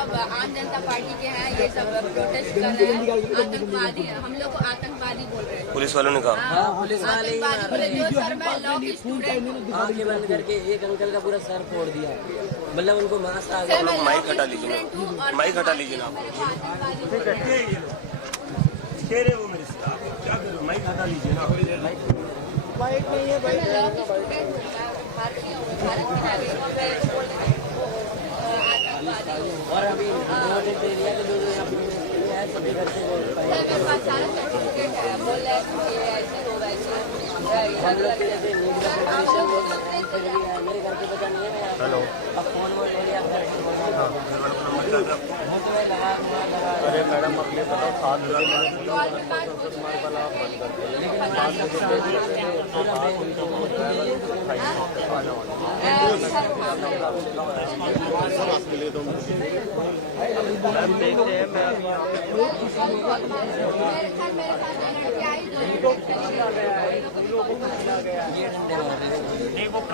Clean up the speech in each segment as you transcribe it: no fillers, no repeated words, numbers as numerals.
सब आम जनता पार्टी के हैं, ये सब प्रोटेस्ट कर रहे हैं, आतंकवादी, हम लोग को आतंकवादी बोल रहे हैं। पुलिस वालों ने कहा पुलिस वाले ही मार रहे जो सर मैं लॉ की स्टूडेंट, आंखें बंद करके एक अंकल का पूरा सर फोड़ दिया, मतलब उनको मास्क आ गया। माइक हटा लीजिए ना, माइक हटा लीजिए ना। वो मेरे से आप क्या कर रहे हो? माइक हटा लीजिए ना। माइक नहीं है भाई। लॉ की स्टूडेंट भारत के नागरिकों पे आतंकवादी। और अभी नोटिस दे दिया कि जो यहाँ पे है सभी घर से वोट पाए। मेरे पास सारा सर्टिफिकेट है, बोल रहे हैं कि ऐसी हो वैसी। हम लोग के जैसे मेरे घर पे पता नहीं है। मैं हेलो, अब फोन वोट ले लिया। अरे मैडम अगले बताओ 7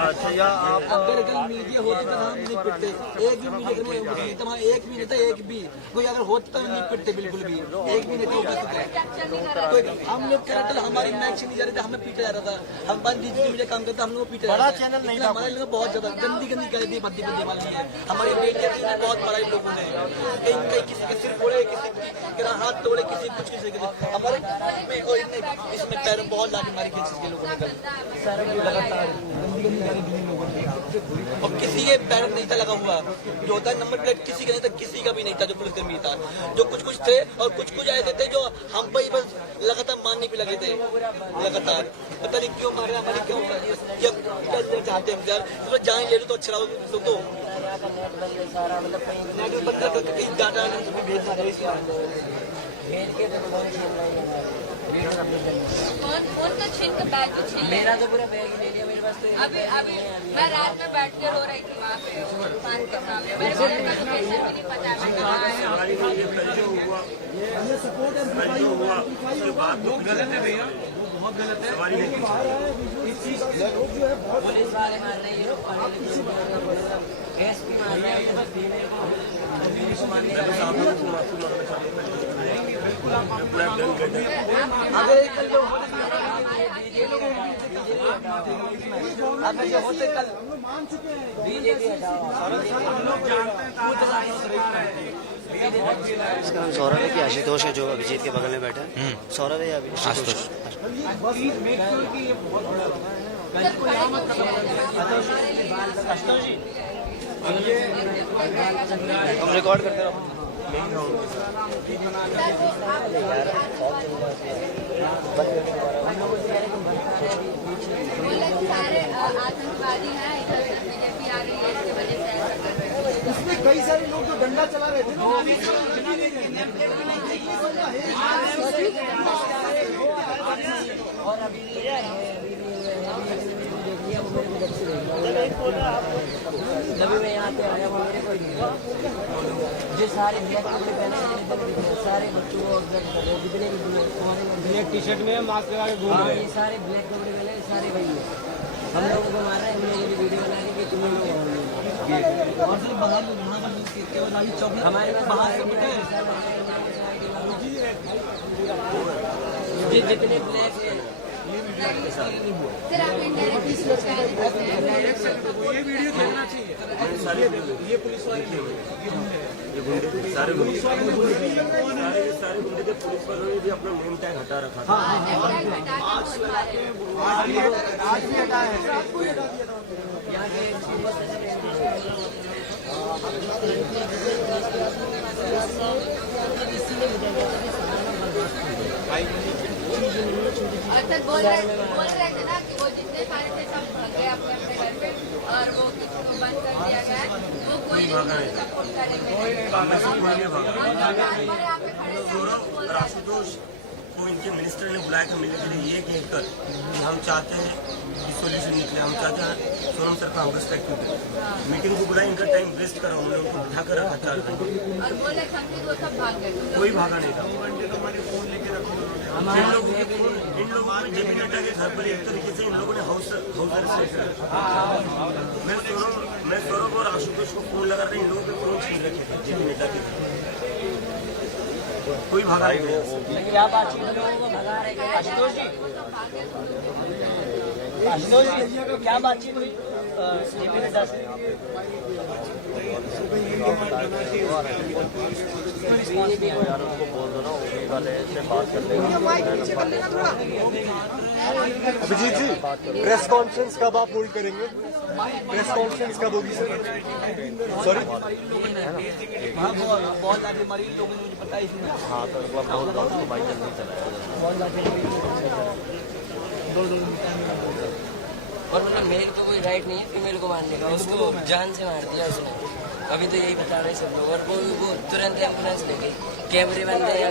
अच्छा या आप अगर मीडिया होती तो हम नहीं पिटते, एक भी मीडिया एक भी नेता एक भी कोई अगर होता तो नहीं पिटते बिल्कुल भी, एक भी नेता होता तो हम लोग कह रहे थे हमारी मैच नहीं जा रही थी, हमें पीटा जा रहा था। हम बंद डिजिटल मीडिया काम करते हम लोग पीटा जा रहा था। हमारे लोग बहुत ज्यादा गंदी गंदी कर दी, बद्दी बद्दी वाली है हमारी मीडिया में बहुत बड़ा लोगों ने कहीं किसी के सिर फोड़े, किसी के हाथ तोड़े, किसी कुछ किसी के हमारे इसमें पैरों में बहुत लाठी मारी किसी के लोगों ने लगातार और किसी के पैर नहीं था लगा हुआ जो होता है नंबर प्लेट, किसी का नहीं था, किसी का भी नहीं था जो पुलिसकर्मी था। जो कुछ कुछ थे और कुछ कुछ ऐसे थे जो हम पर ही बस लगातार मारने भी लगे थे लगातार। पता नहीं क्यों मारे, हमारे क्यों क्या चाहते हैं यार, तो जान ले लो तो अच्छा रहो। तो नेट बंद करके कहीं डाटा भेज के फोन का छीन के बैग भी छीन लिया। मेरा तो पूरा बैग ही ले लिया मेरे पास। तो अभी मैं रात में बैठ के रो रही थी वहाँ पे दुकान के सामने, मेरे को लोकेशन भी नहीं पता है मैं कहाँ आया। बहुत गलत है। पुलिस वाले मार रहे हैं, एसपी मार रहे अगर होते कल बीजेपी इसका नाम सौरभ है कि आशुतोष है जो अभिजीत के बगल में बैठा है? सौरभ है या आशुतोष? हम रिकॉर्ड करते रहो। सारे आतंकवादी हैं, इधर बीजेपी आ रही है, इसकी वजह से ऐसा कर रहे हैं। इसमें कई सारे लोग जो डंडा चला रहे थे और अभी जब मैं यहाँ पे आया वो मेरे को जो सारे ब्लैक कपड़े पहने सारे बच्चों को ऑब्जर्व कर रहे हैं, जितने भी ब्लैक टी शर्ट में मास्क लगा के घूम रहे हैं। ये सारे ब्लैक कपड़े पहने सारे वही है। हम लोगों को मार रहे हैं, हम लोगों की वीडियो बना के तुम लोग और सिर्फ बाहर में हमारे बाहर जितने ब्लैक है फिर आप इंडायरेक्टली ये वीडियो देखना चाहिए। ये पुलिस वाले सारे गुंडे थे, पुलिस वालों ने भी अपना नेम टैग हटा रखा था। आज भी हटा है। यहाँ के सर बोल रहे थे ना कि वो जितने सारे थे सब भाग गए अपने अपने घर पे और वो किसी को बंद कर दिया गया है, वो कोई नहीं सपोर्ट करेंगे। आशुतोष उनको इनके मिनिस्टर ने बुलाया था मिलने के लिए, ये कहकर कि हम चाहते हैं कि सोल्यूशन निकले, हम चाहते हैं सोनम सर का हम रिस्पेक्ट करें। मीटिंग को बुलाया, इनका टाइम वेस्ट करा, उन्होंने उनको बिठा कर रखा 4 घंटे, और बोले समझे वो सब भाग गए। कोई भागा नहीं था। इन लोगों में जेपी नड्डा के घर पर एक तरीके से इन लोगों ने हाउस अरेस्ट रखा। मैं सौरभ और आशुतोष को फोन लगा रहे, इन लोगों के फोन छीन रखे थे जेपी नड्डा के। कोई भागा नहीं। क्या बातचीत लोगों को भगा रहे हैं? आशुतोष जी, आशुतोष जी, क्या बातचीत हुई जेपी नड्डा से? यार उनको बोल दो ना, ओबी वाले से बात कर लेंगे। अभिजीत जी, प्रेस कॉन्फ्रेंस कब आप होल्ड करेंगे? प्रेस कॉन्फ्रेंस कब होगी सर? सॉरी, हाँ बहुत आगे हमारी लोगों ने मुझे पता ही नहीं। हाँ तो एक बार बोल दो उसको, भाई जल्दी चलाएगा। और मतलब मेल को कोई राइट नहीं है फीमेल को मारने का, उसको जान से मार दिया उसने। अभी तो यही बता रहे सब लोग, और वो तुरंत एम्बुलेंस ले गई, कैमरे बंद है या